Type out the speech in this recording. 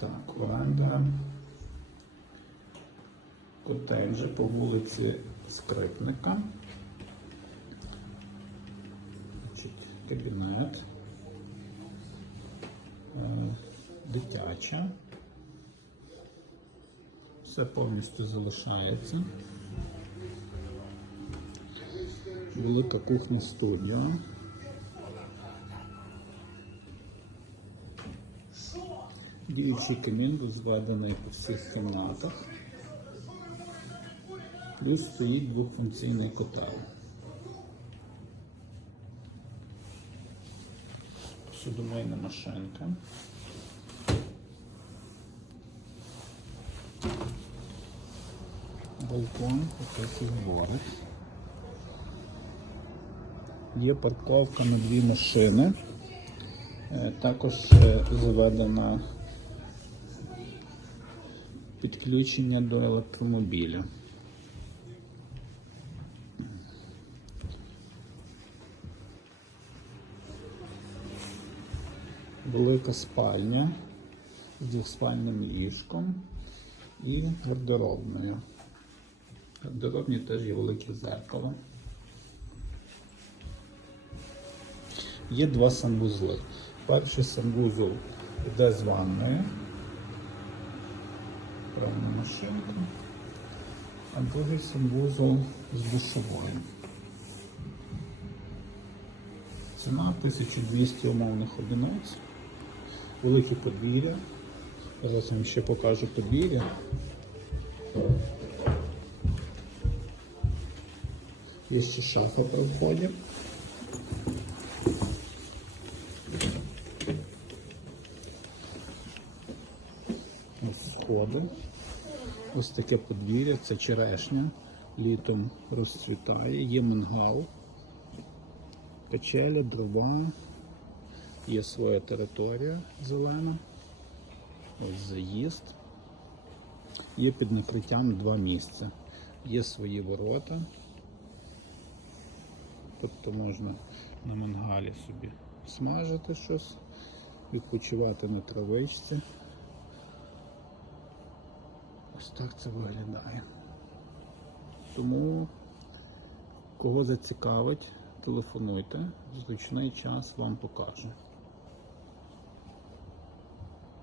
Так, оренда. Котеджі по вулиці Скрипника. Кабінет. Е, Дитяча. Все повністю залишається. Велика кухня студія. Діючий камін розведений по всіх кімнатах. Плюс стоїть двохфункційний котел. Судомийна машинка. Балкон, який говорить. Є парковка на дві машини. Е, Також е, заведено підключення до електромобіля. Велика спальня з двохспальним ліжком і гардеробною. В гардеробні теж є велике зеркало. Є два санвузли. Перший санвузол йде з ванною. Правна машинка. А другий санвузол з душовою. Ціна 1200 умовних одиниць. Велике подвір'я. Зараз вам ще покажу подвір'я. Є ще шафа при вході. Ось сходи. Ось таке подвір'я, це черешня. Літом розцвітає, є мангал, печеля, дрова, є своя територія зелена. Ось заїзд. Є під накриттям два місця. Є свої ворота. Тобто можна на мангалі собі смажити щось, відпочивати на травичці. Ось так це виглядає. Тому, кого зацікавить, телефонуйте, зручний час вам покажу.